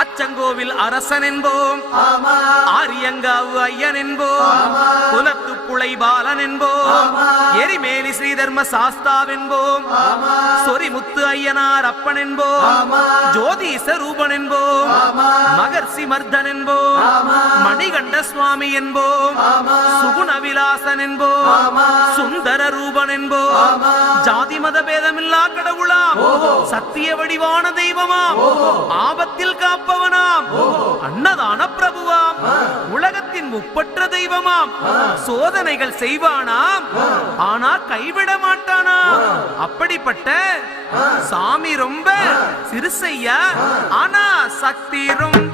அச்சங்கோவில் அரசன் என்போம், ஆரியங்காவு ஐயன் என்போம், குலத்து புலை பாலன் என்போம், எரிமேலி ஸ்ரீதர்ம சாஸ்தாவென்போம், சொரிமுத்து ஐயனார் அப்பன் என்போம், ஜோதிச ரூபன் என்போம், மகர்ஷி மர்தன் என்போம், மணிகண்ட சுவாமி என்போம், சுகுணவிலாசன் என்போம், சுந்தர ரூபன் என்போம், ஜாதி மத பேதமில்லா கடவுளாம், சத்திய வடிவான தெய்வமாம், ஆபத்தில் காப்பவனாம், அன்னதான பிரபுவாம், உலகத்தின் முப்பற்ற தெய்வமாம், சோதனைகள் செய்வானாம் ஆனா கைவிட மாட்டானாம். அப்படிப்பட்ட சாமி ரொம்ப சிறுசையா, ஆனா சக்தி ரொம்ப